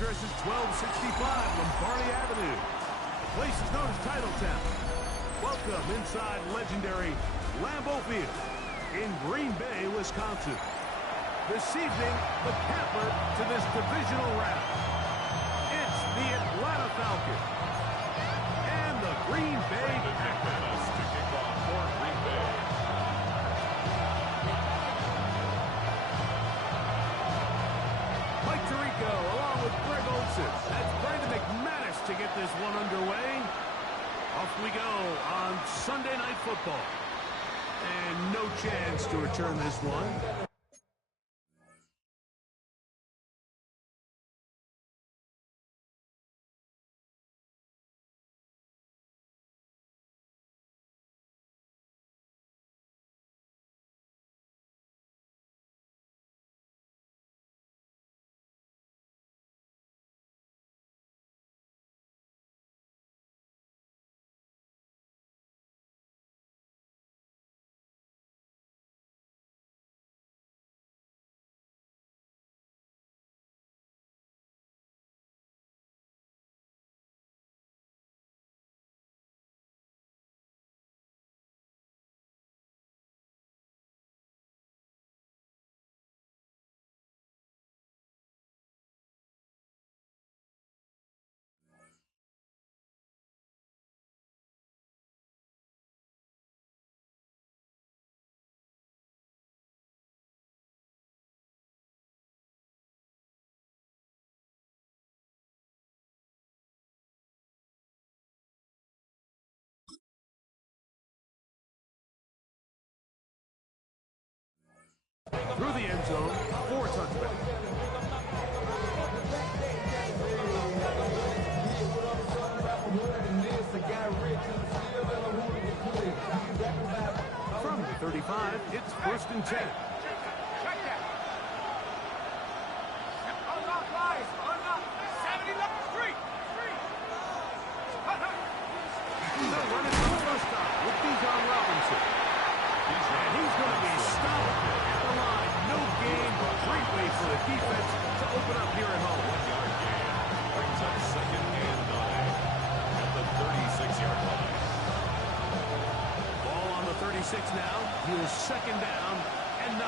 address is 1265 Lombardi Avenue. The place is known as Titletown. Welcome inside legendary Lambeau Field in Green Bay, Wisconsin. This evening, the capper to this divisional round. It's the Atlanta Falcons and the Green Bay Packers to kick off for Green Bay. Mike Tirico along with Greg Olson. That's Brandon McManus to get this one underway. Off we go on Sunday Night Football. And no chance to return this one. Through the end zone, 4 touchdowns. From the 35, it's 1st and 10. They're running for the first time with Divisional Robinson. And he's going to be stopped at the line. No gain, but great way for the defense to open up here at home. 1-yard gain brings up 2nd and 9 at the 36-yard line. Ball on the 36 now. Here's 2nd down and 9.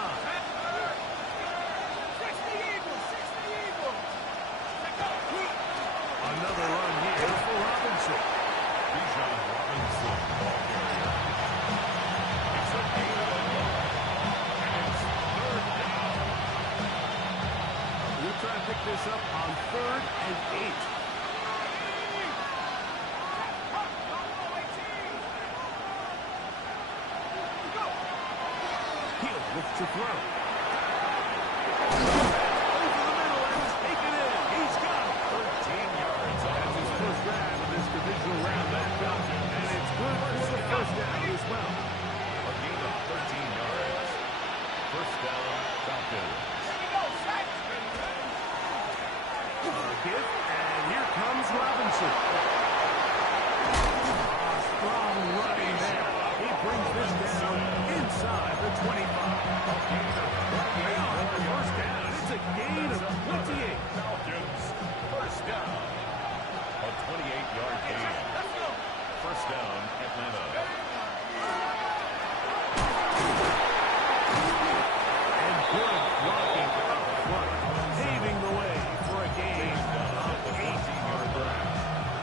Another run here for Robinson. Divisional Robinson, ball carrier. It's a gain of 11. And it's 3rd down. We'll try to pick this up on 3rd and 8. He'll look to throw. Over the middle and taken in. He's got it. 13 yards. That's his first grab of this divisional round. And it's good for the first down as well. A gain of 13 yards. 1st down, Falcons. Give, and here comes Robinson. Strong running there. He brings this down inside the 25. First down. It's a gain of 28. Falcons, 1st down. A 28-yard gain. 1st down, Atlanta. And good blocking up front, paving the way for a gain of 14-yard drive.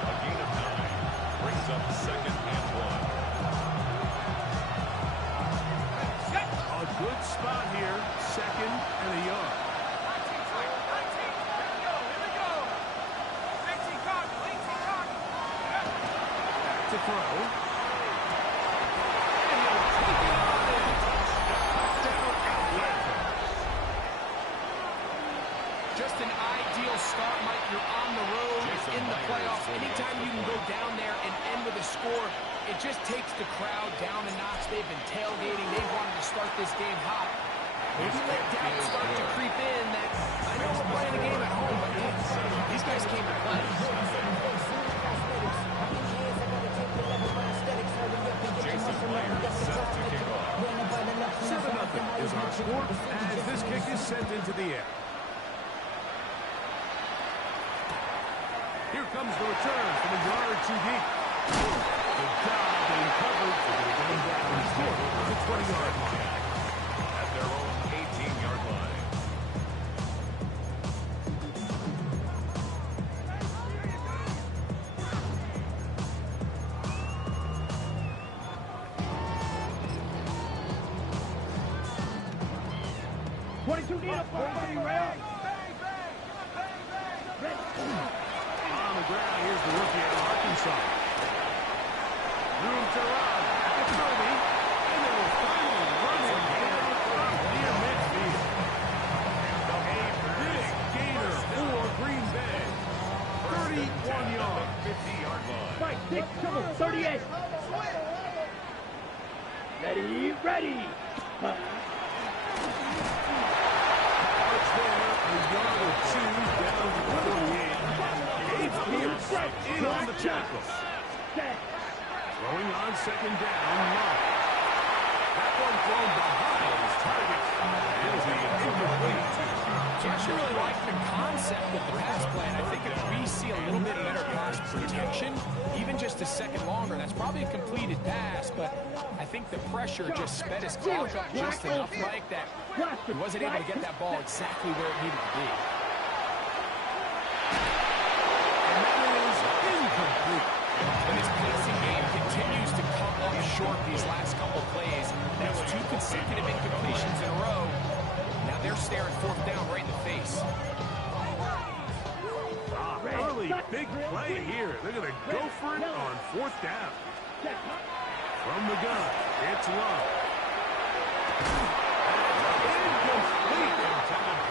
A gain of 9 brings up 2nd and 1. A good spot here, 2nd and a yard. To throw. And he'll take it on in. Touchdown, Atlanta. Just an ideal start, Mike. You're on the road, in the playoffs. Anytime you can go down there and end with a score, it just takes the crowd down a notch. They've been tailgating. They've wanted to start this game hot. Maybe let doubt start to creep in that I know we're playing a game at home, but these guys came to play. Jason Myers set to kick off. 7-0 is our score as this kick is sent into the air. comes the return from a yard or two deep. Good job being covered. They're going to get him down short to the 20-yard line. At their own 18-yard line. On the ground, here's the rookie out of Arkansas. Room to run at the 30, and they will finally run him down near midfield. A big gainer for Green Bay. 31 yards. 50-yard line. Right, 6, trouble, 38. Ready. It's there, a yard or two down to the 48. Gabe Pierce in on the tackle. Throwing on second down, Love. That one thrown behind his target. It'll be incomplete. So I actually really like the concept of the pass plan. I think if we see a little bit better pass protection, even just a second longer, that's probably a completed pass, but I think the pressure just sped his clock up just enough like that. He wasn't able to get that ball exactly where it needed to be. And that is incomplete. And his passing game continues to come up short these last couple plays. That's 2 consecutive incompletions in a row. Now they're staring fourth down right in the face. Early big play here. They're going to go for it on fourth down. From the gun, it's Love. Incomplete.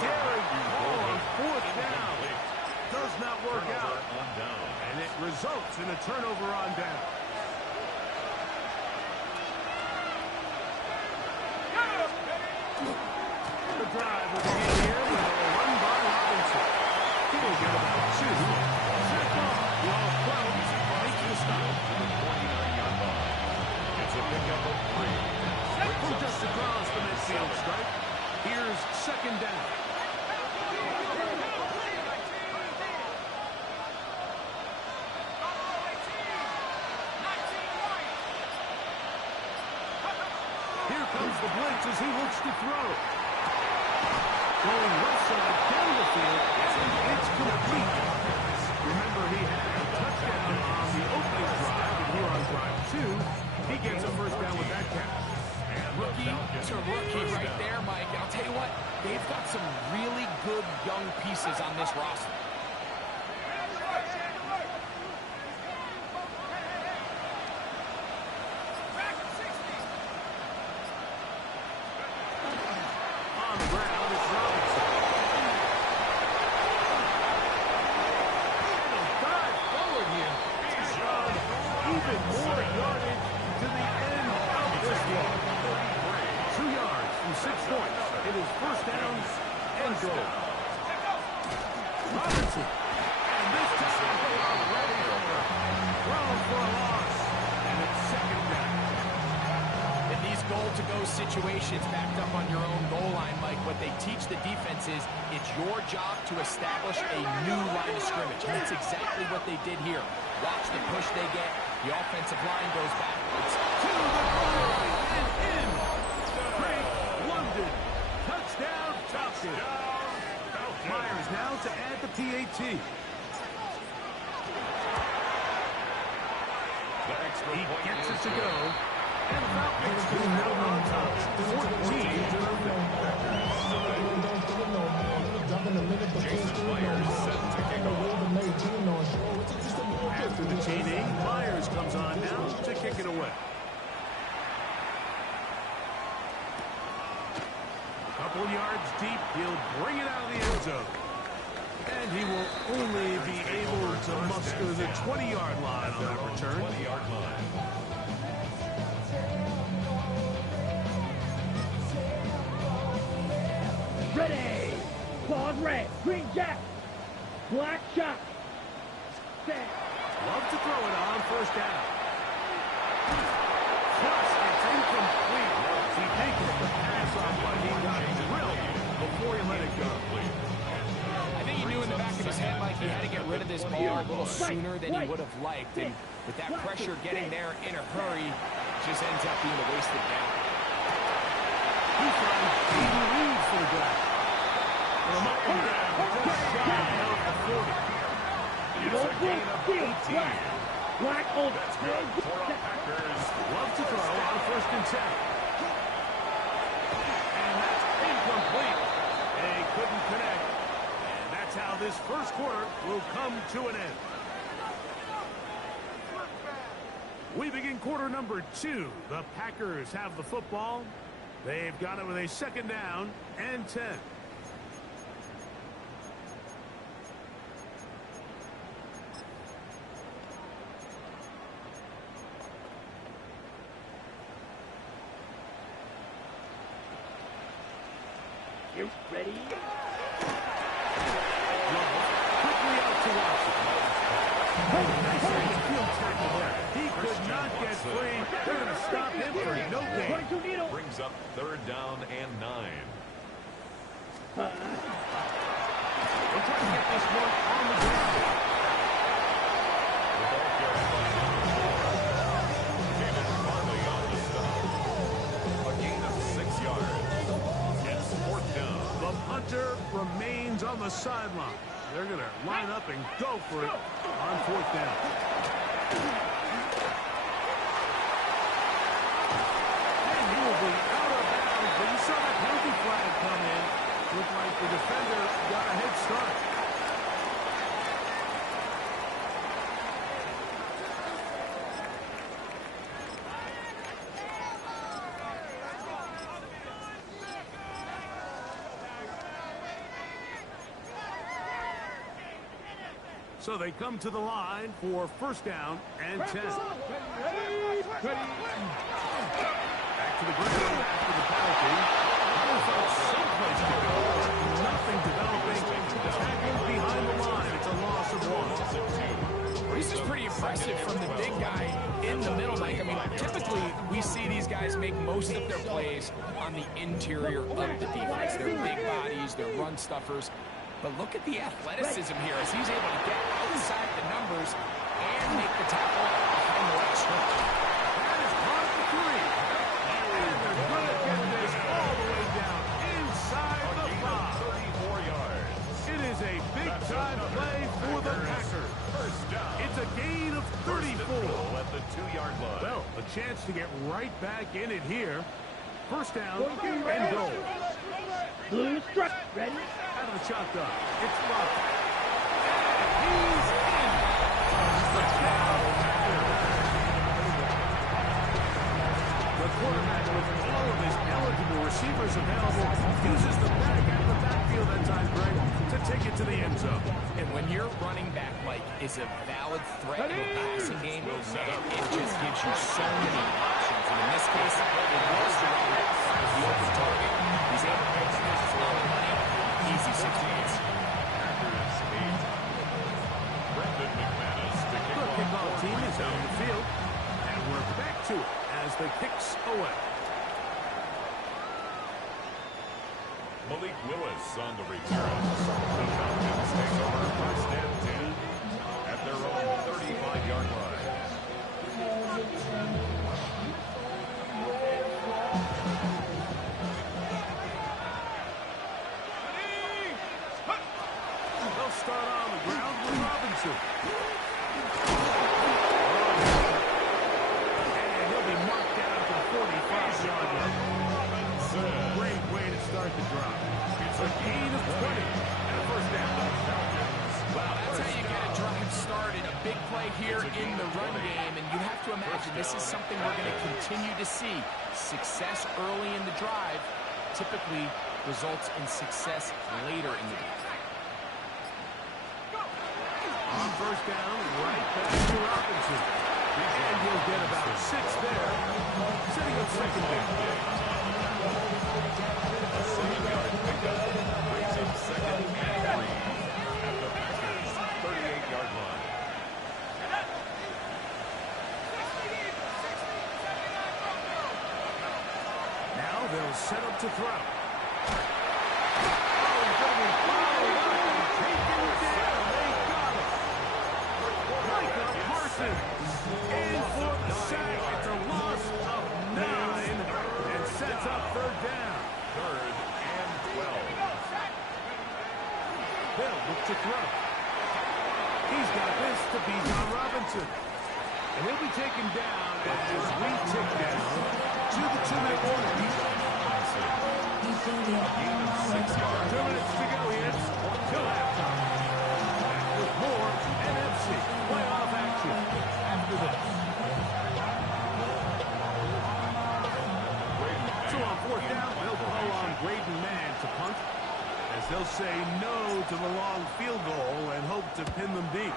Daring ball on fourth down. Does not work out. And it results in a turnover on down. The drive will begin here with a run by Robinson. He'll get about 2. Check off. The all-pros make the stop. It's a pickup of 3. From just across the midfield stripe, here's second down. Here comes the blitz as he looks to throw. Going left side down the field, and it's complete. Remember, he had a touchdown on the opening drive, and here on drive 2, he gets a first down with that catch. Rookie to rookie right there, Mike. And I'll tell you what, they've got some really good young pieces on this roster. On the ground, it's Robinson. And he'll dive forward here. He's run even more yardage to the end of this one. 2 yards from 6 points. It is first down and goal. Robinson. And this time they are ready over. Thrown for a loss. And it's second down. In these goal-to-go situations backed up on your own goal line, Mike, what they teach the defense is it's your job to establish a new line of scrimmage. And that's exactly what they did here. Watch the push they get. The offensive line goes backwards. To the goal line and in. Great London. Touchdown, Falcons. Myers now to add the PAT. He gets it to go. And the Falcons come out on top. 14 to Jason Myers set to kick off. After the chaining, Myers comes on now to kick it away. A couple yards deep, he'll bring it out of the end zone. And he will only be able to muster the 20-yard line on that return. 20-yard line. Ready. Claws red. Green jack. Black shot. Set. Love to throw it on first down. Just, it's incomplete. He did get the pass off, but he got drilled before he let it go. I think he knew in the back of his head like he had to get rid of this ball a little sooner than he would have liked. And with that pressure getting there in a hurry, it just ends up being a wasted down. He finds Aiden Reed for the grab. From up and down, just shy of the 40. You don't blink, steal, flag. Black over. Love to throw on 1st and 10. And that's incomplete. They couldn't connect. And that's how this first quarter will come to an end. We begin quarter number 2. The Packers have the football. They've got it with a 2nd down and 10. You ready? Quickly out to Washington. Field tackle there. He could not get free. They're going to stop him for no gain. Brings up 3rd down and 9. We're trying to get this one on the ground. The ball carried by David Farley on the stop. A gain of 6 yards. It's 4th down. The punter remains on the sideline. They're going to line up and go for it on 4th down. And he will be out of bounds, but you saw that penalty flag come in. Looked like the defender got a head start. So they come to the line for 1st down and 10. Back to the ground after the penalty. Found someplace to go. Nothing developing. Tackle behind the line. It's a loss of 1. This is pretty impressive from the big guy in the middle, Mike. I mean, typically we see these guys make most of their plays on the interior of the defense. They're big bodies, they're run stuffers. But look at the athleticism here as he's able to get outside the numbers and make the tackle behind the rush. That is part of 3. And they're going to get this all the way down inside the 5. 34 yards. It is a big-time play for the Packers. 1st down. It's a gain of 34. At the 2-yard line. Well, a chance to get right back in it here. 1st down and goal. Blue struck. Ready? Out of the shotgun. It's Love. He's in. Touchdown, Packers. The quarterback, with all of his eligible receivers available, uses the back out of the backfield at times, Greg, to take it to the end zone. And when your running back, Mike, is a valid threat in a passing game, man, it just gives you so many options. And in this case, it was the running back as the open target. He's able to make this on the money. Easy 6 points. Packers 8. Brendan McManus to kick The off. kickoff team is out on the field, and we're back to it as the kicks away. Malik Willis on the return. The Falcons take over 1st and 10 at their own 35-yard line. They'll start on the ground with Robinson. And he'll be marked down at the 45-yard line. Great way to start the drive. It's a gain of 20 and a 1st down. Wow, that's how you get a drive started. A big play here in the run game, and you have to imagine this is something we're going to continue to see. Success early in the drive typically results in success later in the game. On 1st down, right back to Robinson. And he'll get about 6 there. Setting up 2nd down. A 7-yard pickup brings up 2nd and 3 at the Packers' 38-yard line. Now they'll set up to throw. Oh, he's going to be fouled up and taken In for the sack. It's a loss of 9 and sets up third down. 3rd and 12. They'll look to throw. He's got this to Bijan Robinson. And he'll be taken down as we tick down to the 2-minute warning. Gain of 6 yards. 2 minutes to go here. Till halftime. Back with more NFC playoff action after this. So on 4th down, they'll call on Braden Mann to punt, as they'll say no to the long field goal and hope to pin them deep.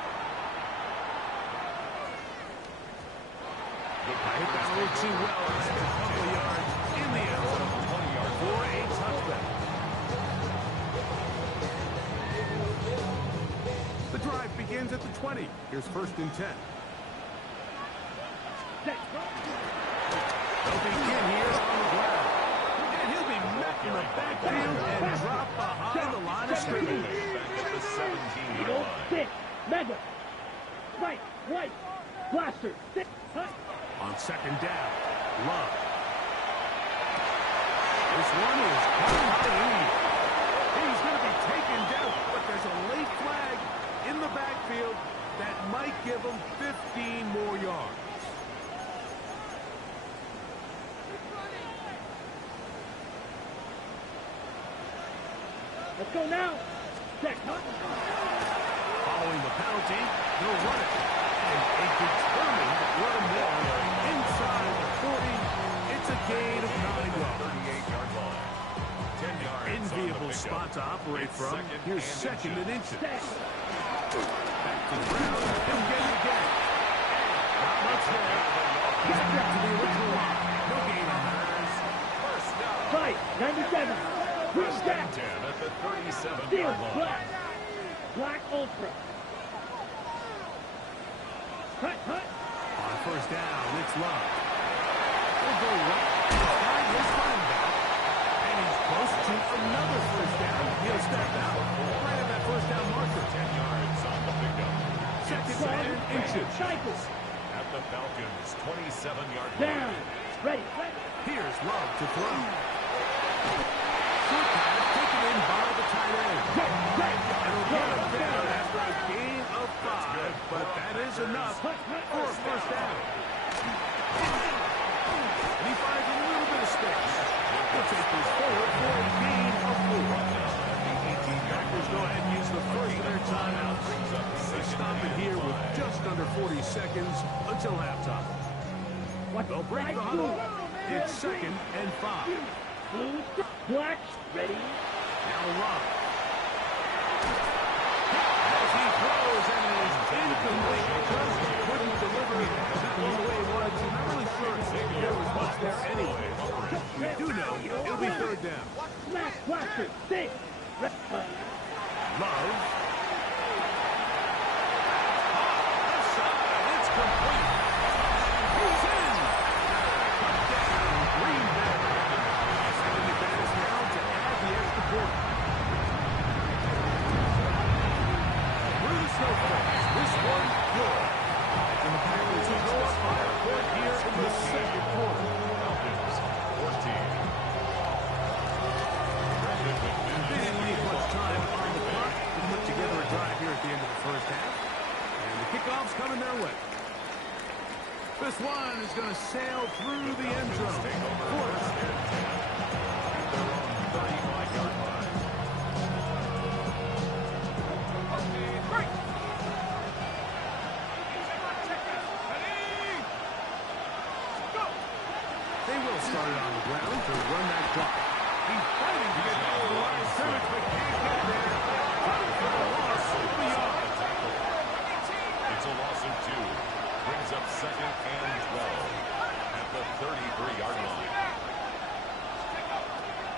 I hit that a little too well. It's a couple of yards in the end zone. 20 yards For a touchback. The drive begins at the 20. Here's 1st and 10. They'll begin here on the ground. And he'll be met in the backfield and drop behind the line of scrimmage. back at the 17-yard Go, line. stick, mega, right, blaster, stick, hut. On 2nd down, Love. This one is high. He's going to be taken down, but there's a late flag in the backfield that might give him 15 more yards. Let's go now. Check, hut. Following the penalty, he'll run it. And a determined run there inside the 40. It's a gain of 9 yards. 38-yard line. 10 yards. Enviable spot to operate from. Here's 2nd and inches. Check. Back to the ground. He'll get it again. Not much there. He's back to the original line. No gain on that. First down. Right, 97. Green First jack. and 10 at the Steel, 37-yard line. black. Black ultra. Hut, hut. On 1st down, it's Love. He'll go right behind his running back. And he's close to another 1st down. He'll step out right at that 1st down marker. 10 yards on the pickup. 2nd and inches. Cycles. At the Falcons' 27-yard Down. line. Ready, ready. Here's Love to throw. Short pass taken in by the tight end. And he'll get him down after a gain of 5, but that is enough for a 1st down. And he finds a little bit of space. He'll take this forward for a gain of 4. Packers go ahead and use the first of their timeouts. They stop it here with just under 40 seconds until halftime. They'll break the huddle. It's 2nd and 5. Blue, black, ready. Now Love. As he throws and it is incomplete because he couldn't deliver that one the way he wanted to. Not really sure there was much there anyway. We do know it'll be 3rd down. Smash, blaster, stick. Love. Outside, it's complete. He's in. Touchdown, Green Bay. Second advantage now to add the extra point. Through the snowflakes, this one good. And the Packers will go up by a point here in the 2nd quarter. Falcons, 14. They didn't leave much time on the clock to put together a drive here at the end of the 1st half. And the kickoff's coming their way. This one is going to sail through the end zone. 4th and 10. At their own 35-yard line. They will start it on the ground to run that clock. He's fighting to get over the line of scrimmage, but can't get there. Fighting for the loss of the yard. It's a loss of 2. Brings up 2nd and 12 at the 33-yard line.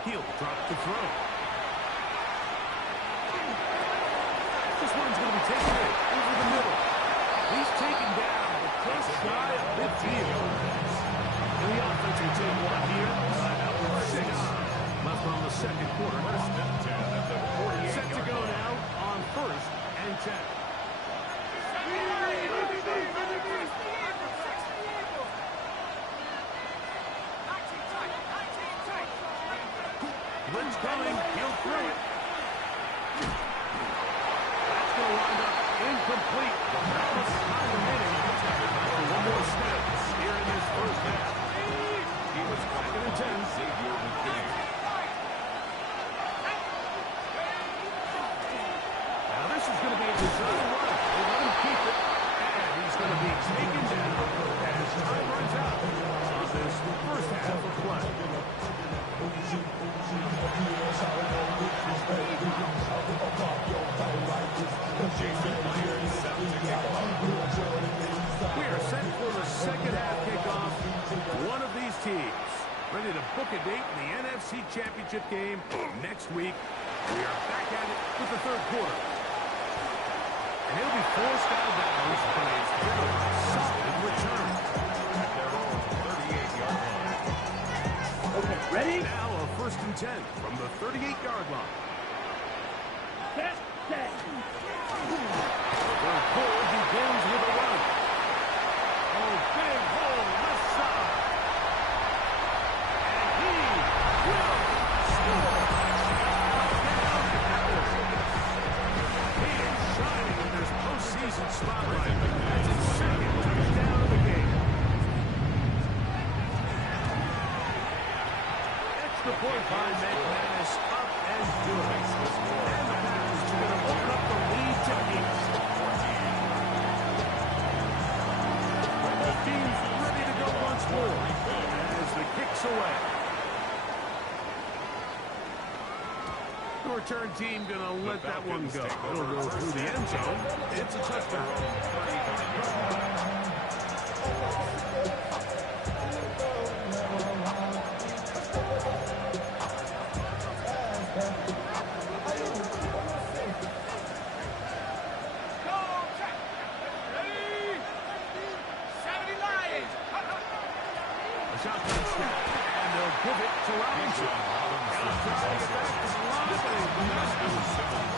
He'll drop the throw. This one's going to be taken in over the middle. He's taken down, but just shy of midfield. And the offense will take one here. Out with 6 left on the 2nd quarter. First and 10 at the 48-yard line. Set to go now on 1st and 10. Blitz coming. He'll throw it. That's going to wind up incomplete. That was time remaining. After one more snap here in this first half. He was Second and 10. Xavier McKinney. Now this is going to be a design run. They let him keep it. And he's going to be taken down as time runs out on this first half of play. We are set for the second half kickoff. One of these teams ready to book a date in the NFC Championship game next week. We are back at it with the third quarter. And he'll be forced out of bounds for a very solid return at their own 38-yard line. Okay, ready? Now a first and 10 from the 38-yard line. Set, set. Third quarter begins with a run. Oh, big hole left side. And he will score. He is shining in this postseason spotlight. That's his second touchdown of the game. Extra point by McManus, up and good. And the Packers are going to open up the lead to 8. Both teams ready to go once more as the kick's away. The return team going to let that one go. It'll go through the end zone. It's a touchdown. Shotgun snap, and they'll give it to Robinson. He'll try to get back to the line,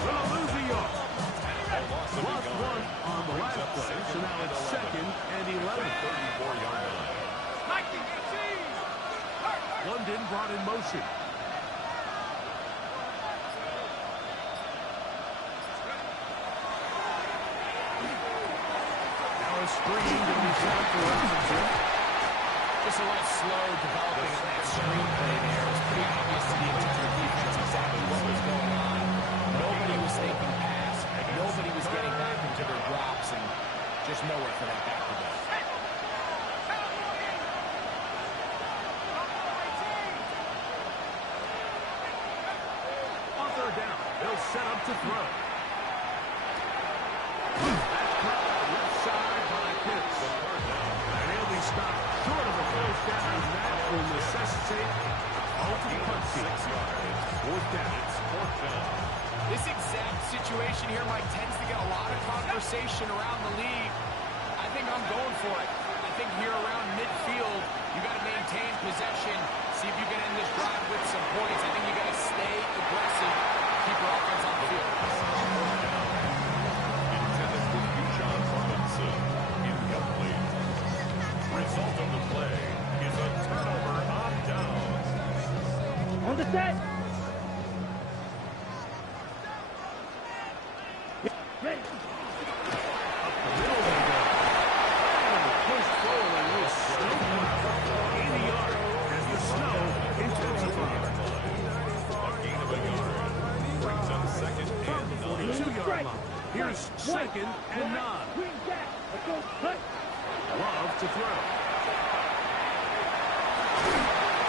but he'll lose a yard. Lost one on the last play, so now it's second and 11. 34-yard line. London brought in motion. Now a screen to be set up for Robinson. Just a little slow developing on that screenplay there. It was pretty obvious to the entire defense exactly what was going on. Nobody was thinking pass. Nobody was getting back into their drops, and just nowhere for that back to go. On third down, they'll set up to throw. That's caught left side by Pitts. And he'll be stopped short of a first down. That will necessitate ultimate punt team. 6 yards. Fourth down. Fourth down. This exact situation here, Mike, tends to get a lot of conversation around the league. I think I'm going for it. I think here around midfield, you got to maintain possession, see if you can end this drive with some points. I think you got to stay aggressive, keep your offense on the field. Intended for John Robinson. Incomplete. Result of the play is a turnover on downs. On the set. Ready. Push forward with snow plow. 80 yards as the snow intensifies. A gain of a yard. Brings up second and 42-yard line. Here's second and 9. Green jack. Let's go. Cut. Love to throw.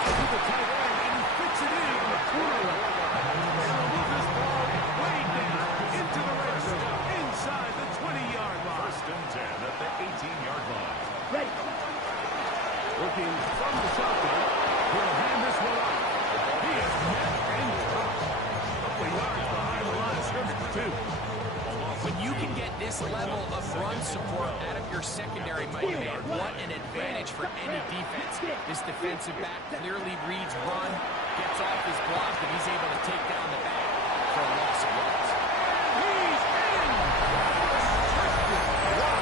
To the tight end, and he fits it in on the corner. And he'll move this ball way down into the red zone, inside the 20-yard line. First and 10 at the 18-yard line. Ready. Looking from the shotgun, he'll hand this one off. He is met and dropped. A couple of yards behind the line of scrimmage, too. When you can get this level of run support out of your secondary, my man, what an advantage for any defense. This defensive back clearly reads run, gets off his block, and he's able to take down the back for a loss of yards. He's in! Wow!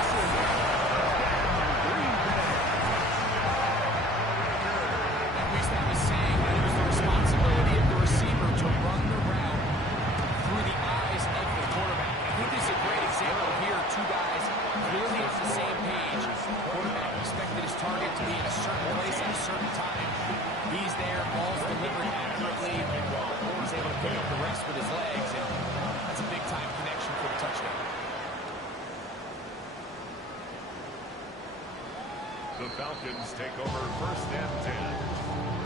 The Falcons take over 1st and 10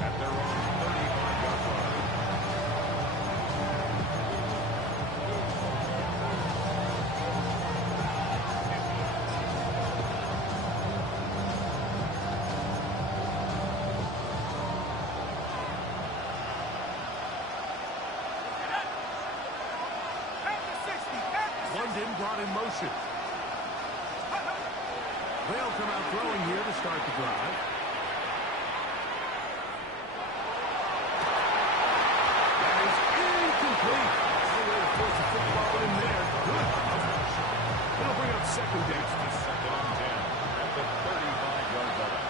at their own 35-yard line. London brought in motion. They'll come out throwing here to start the drive. That is incomplete. No way to force a football in there. Good coverage. It'll bring up second down. It's the 2nd and 10 at the 35-yard line.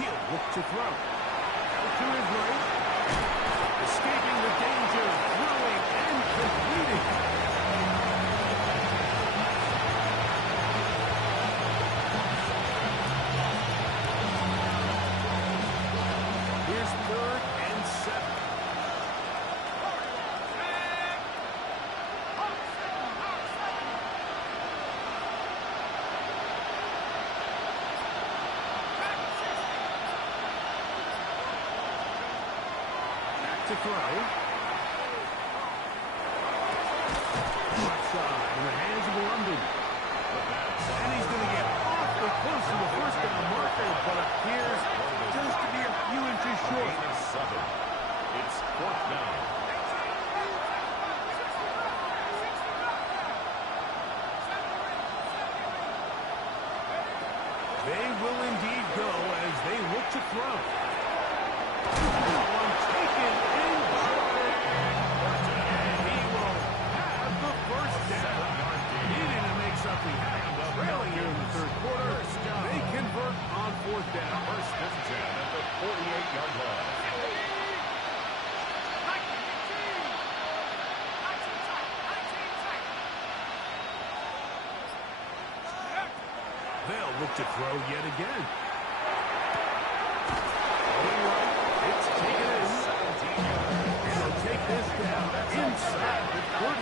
He'll look to throw. To his right. Escaping the danger. Throwing and completing. Here's 3rd and 7. To throw. Left side in the hands of London. And he's going to get awfully close to the 1st down marker, but appears just to be a few inches short. Gain of 7. It's 4th down. They will indeed go as they look to throw. One taken in stride. And he will have the 1st down. Needing to make something happen. Trailing here in the 3rd quarter. They convert on 4th down. 1st and 10 at the 48-yard line. They'll look to throw yet again. It's taken in. And they'll take this down inside the 35.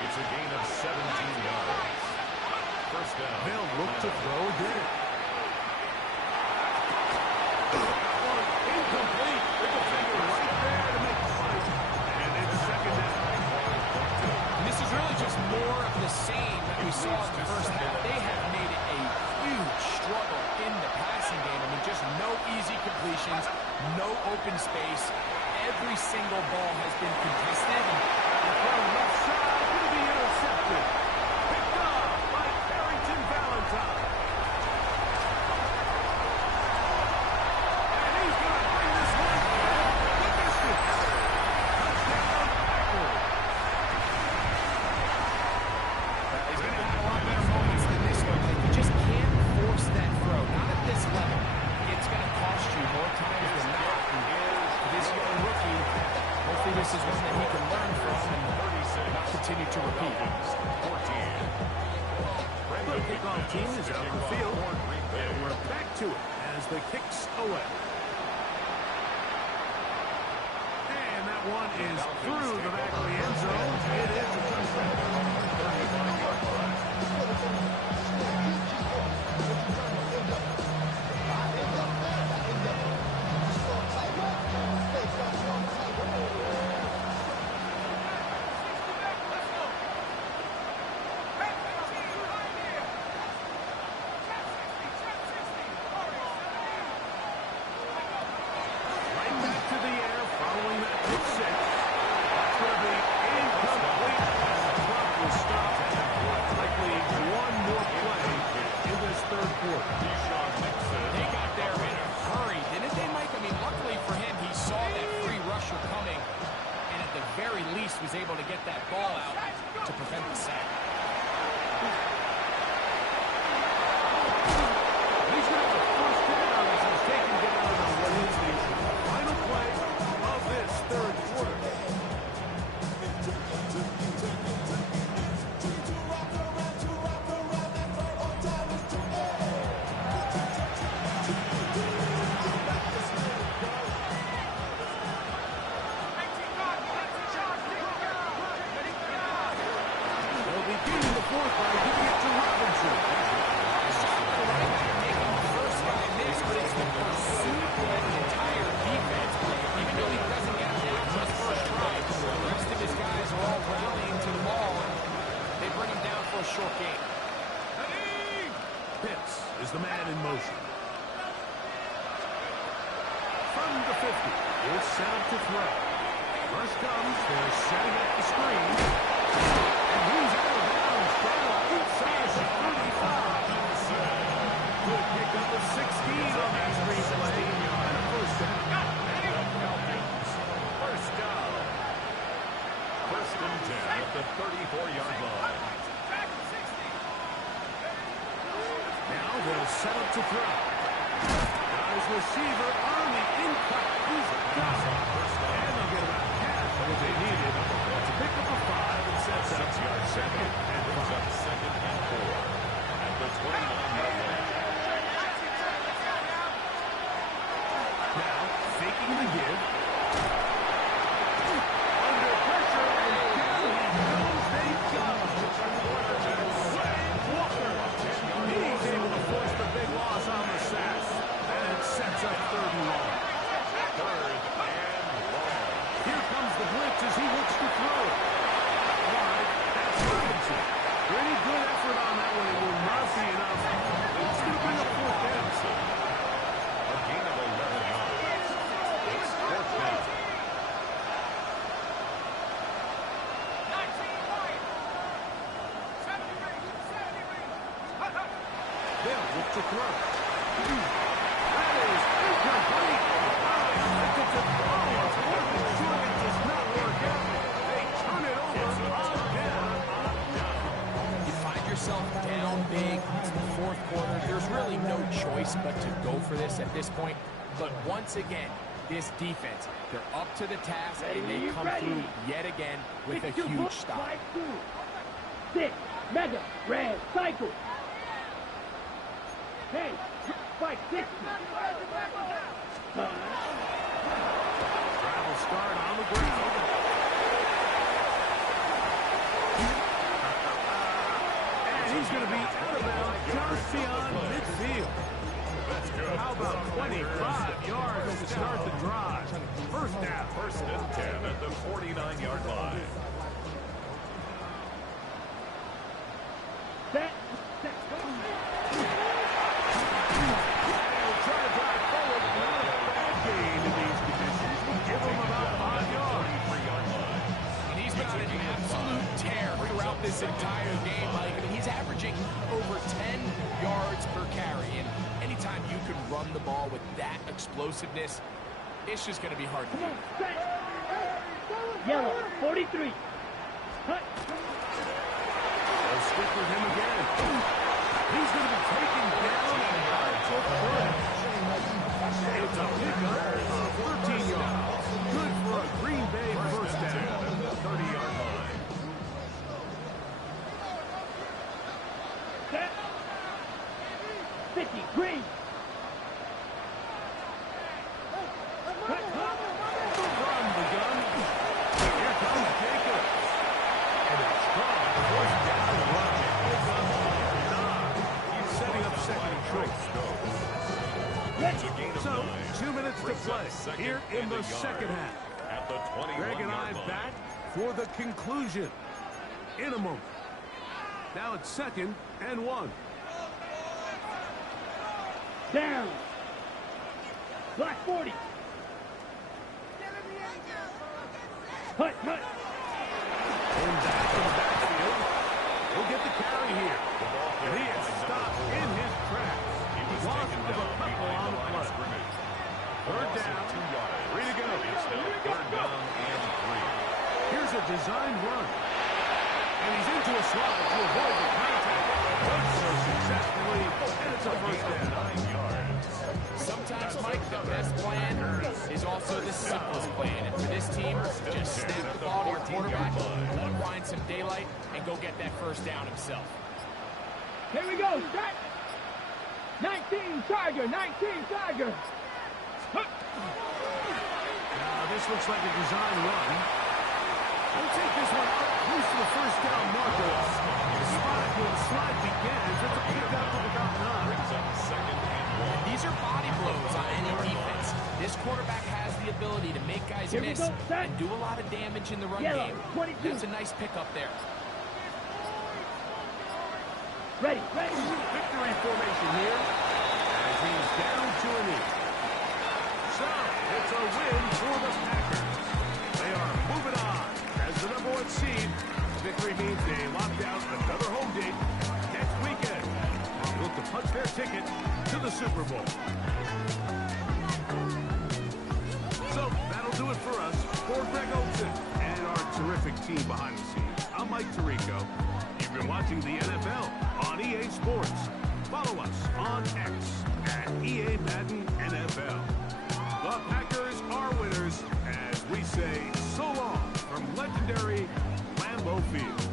It's a gain of 17 yards. 1st down. They'll look to throw again. Incomplete. With the finger right there to make the fight. And it's 2nd down. And this is really just more of the same that we saw in the 1st half. They have made it a huge struggle in the passing game. I mean, just no easy completions, no open space. Every single ball has been contested. And from left side, going to be intercepted. Picked off by Barrington Valentine. And he's going to bring this one the distance. Touchdown, Packers. He's going to have a lot better moments than this one. Like, you just can't force that throw. Not at this level. It's going to cost you more times than not. And this young rookie, hopefully this is one that he can learn from and not continue to repeat. 14. The kickoff team is out in the field. And we're back to it as the kicks away. And that one is through the back of the end zone. It is a touchdown. Was able to get that ball out to prevent the sack. He's going to have a 1st down as he's taken down on what is the final play of this 3rd quarter. It's set up to throw. First comes, they're setting up the screen. And he's out of bounds. Down inside the 35. Good pick up of 16 on that screen play. And a first down. First down. First and 10 at the 34-yard line. Now they'll set up to throw. Now his receiver on the in-cut. He's got it. And they'll get about half of what they needed to pick up a 5 and set 6-yard second and 5. Second and 4 at the 29-yard line. Now faking the give. Under pressure and down he goes. They go. Walker. He's able to force the big loss on the sack. And it sets up 3rd and long. 3rd and long. Here comes the blitz as he looks to throw it. All right, that's Robinson. Pretty good effort on that one. It will not be enough. It's going to bring up 4th down. A gain of 11 yards. It's 4th down. They'll look to throw. That is incomplete. Expected to throw. It's sure it does not work out. They turn it over on down. You find yourself down big. It's the 4th quarter. There's really no choice but to go for this at this point. But once again, this defense, they're up to the task, and they come through yet again with a huge stop. 6, mega, red, cycle. Hey, fight 60. Travel start on the ground. And he's going to be out of bounds just beyond midfield. That's good. How about 25 yards to start the drive? First down. First and 10 at the 49-yard line. Set. They'll try to drive forward. Not a bad gain in these conditions. We'll give him about 5 yards. 33-yard line. And he's been on an absolute tear throughout this entire game, Mike. I mean, he's averaging over 10 yards per carry. And anytime you can run the ball with that explosiveness, it's just going to be hard to do. Yellow, 43. Cut. They'll stick with him again. He's going to be taken down and out to third. It's a pickup of 13 yards. Good for a Green Bay first down. 30-yard line. Set. 50, green. From the gun. Here comes Jacob. And a strong first down run. He's setting up second and short. It's a gain of So, 9. 2 minutes to Brings play up second here in and the a yard second half. At the 21-yard Greg and I line. back for the conclusion in a moment. Now it's 2nd and 1. Down. Black 40. Cut. And back in the backfield. He'll get the carry here. And he is stopped in his tracks. He was Loss taken of a down couple behind on the the line of play. scrimmage. Third Loss of down. 2 yards. 3 to go. It's now 3rd down and 3. Here's a design run. And he's into a slot to avoid the contact. Does so successfully. And it's a first down. 9 yards. Sometimes, Mike, the best plan is also the simplest plan. And for this team, just snap the ball to your quarterback, let him find some daylight, and go get that first down himself. Here we go. Set. 19, Tiger. 19, Tiger. Now this looks like a design run. We'll take this one up close to the first down marker. The spot where the slide begins. It's a pickup of about 9. Brings up second and 1. These are body blows on any defense. This quarterback has the ability to make guys Here we miss go, set. and do a lot of damage in the run Yellow, game. 22. That's a nice pickup there. Ready. Victory formation here as he's down to a knee. So, it's a win for the Packers. They are moving on as the #1 seed. Victory means they locked out another home date next weekend. They look to punch their ticket to the Super Bowl. So, that'll do it for us. For Greg Olsen and our terrific team behind the scenes, I'm Mike Tirico. You've been watching the NFL on EA Sports. Follow us on X at EA Madden NFL. The Packers are winners as we say so long from legendary Lambeau Field.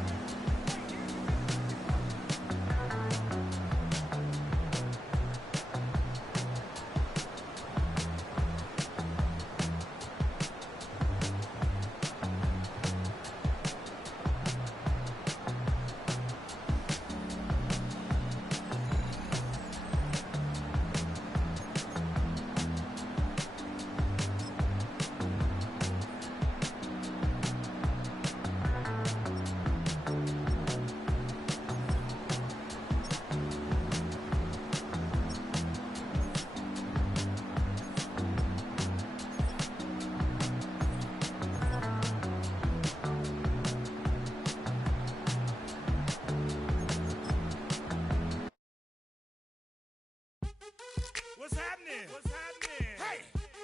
What's happening? What's happening? Hey,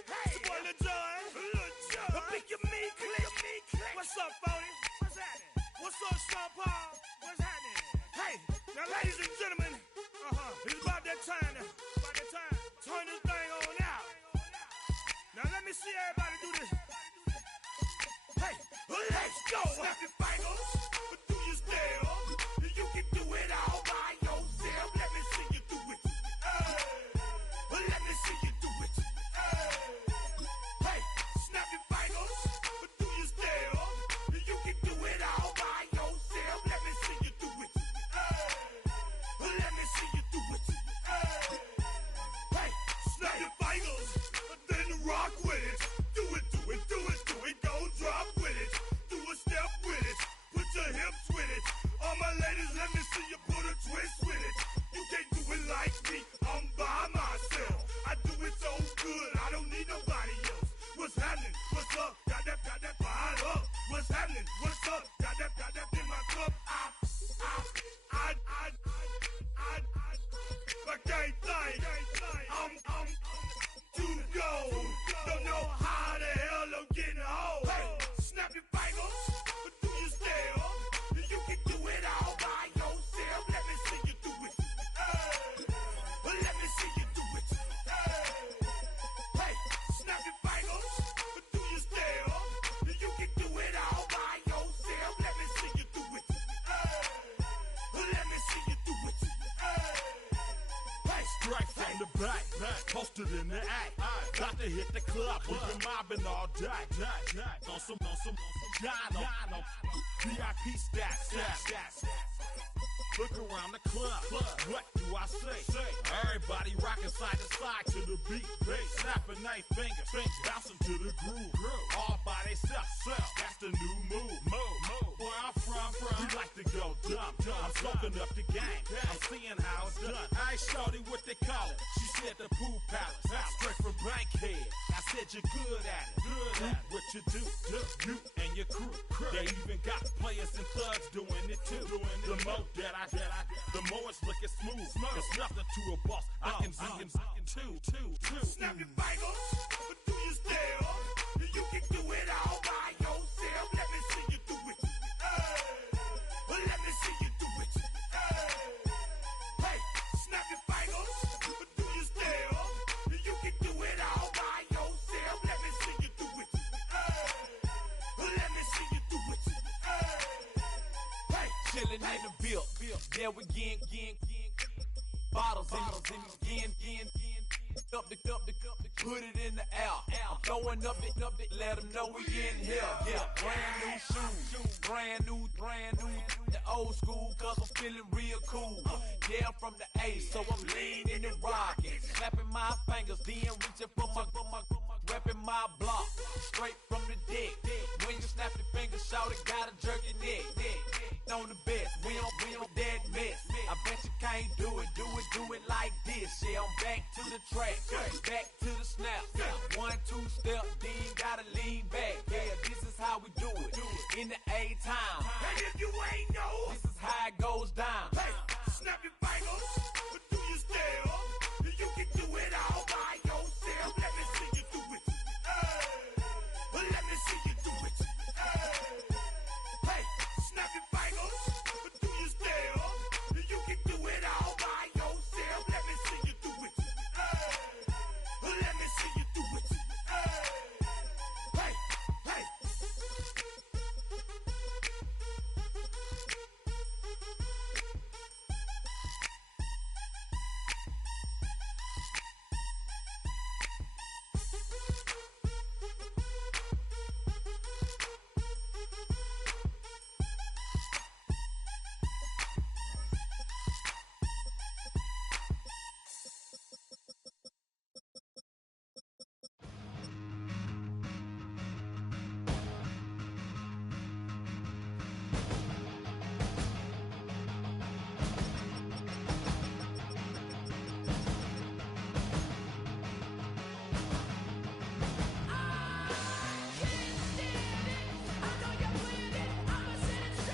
hey, it's your boy Lil Jon. The Pick Your Me Click. What's up, Phony? What's happening? What's up, Sean Paul? What's happening? Hey, now ladies and gentlemen, it's about that time. Turn this thing on out. Now let me see everybody do this. Hey, let's go. Snap your fingers, but do you still? You can do it all by yourself. Let me see you do it. Let me see you do it. Hey, snap your fingers, but do you still? You can do it all by yourself. Let me see you do it. Let me see you do it. Hey, snap your fingers, then rock with it. Do it, do it, do it, do it. Go drop with it. Do a step with it. Put your hips with it. All my ladies, let me see you put a twist with it. You can't do it like me. I'm by myself. I do it so good. I don't need nobody else. What's happening? What's up? Got that fired up. What's happening? What's up? Got that in my cup. I can't think. I'm too gold. Don't know how the hell I'm getting home. Hey, snap your fingers, but do you still? You can do it all by yourself. Let me see you do it. Let me see you do it. Hey, snap your fingers, but do you still? You can do it all by yourself. Let me see you do it. Let me see you do it. Hey, straight from the back, posted in the act. Got to hit the club, we've been mobbing all day. On some Jono, VIP stats. Look around the club, what do I say? Everybody rocking side to side to the beat. Snapping their fingers, bouncing to the groove. All by themselves, that's the new move. Where I'm from, we like to go dumb. I'm soaking up the game, I'm seeing how it's done. I ain't shorty what they call it. She said the pool palace, straight from Bankhead. I said you're good at it. What you do, you and your crew. They even got players and thugs doing it too. The more that I the more it's looking smooth. It's nothing to a boss. I can two. Snap your fingers, but do you still? You can do it all by yourself. Let me see you do it. Let me see you do it. Hey, snap your fingers, but do you still? You can do it all by yourself. Let me see you do it. Let me see you do it. Hey, chillin' in the bill. Yeah, we again. Bottles in again. Up the put it in the air. I'm throwing up it, let them know we in here. Yeah, brand new shoes, brand new. The old school, cause I'm feeling real cool. Yeah, I'm from the A, so I'm leaning and rocking. Snapping my fingers, then reaching for my repping my block. Straight from the deck. When you snap your fingers, shout it, gotta jerk your neck. On the best, we don't dead mess. I bet you can't do it like this. Yeah, I'm back to the track, back to the snap. 1, anytime.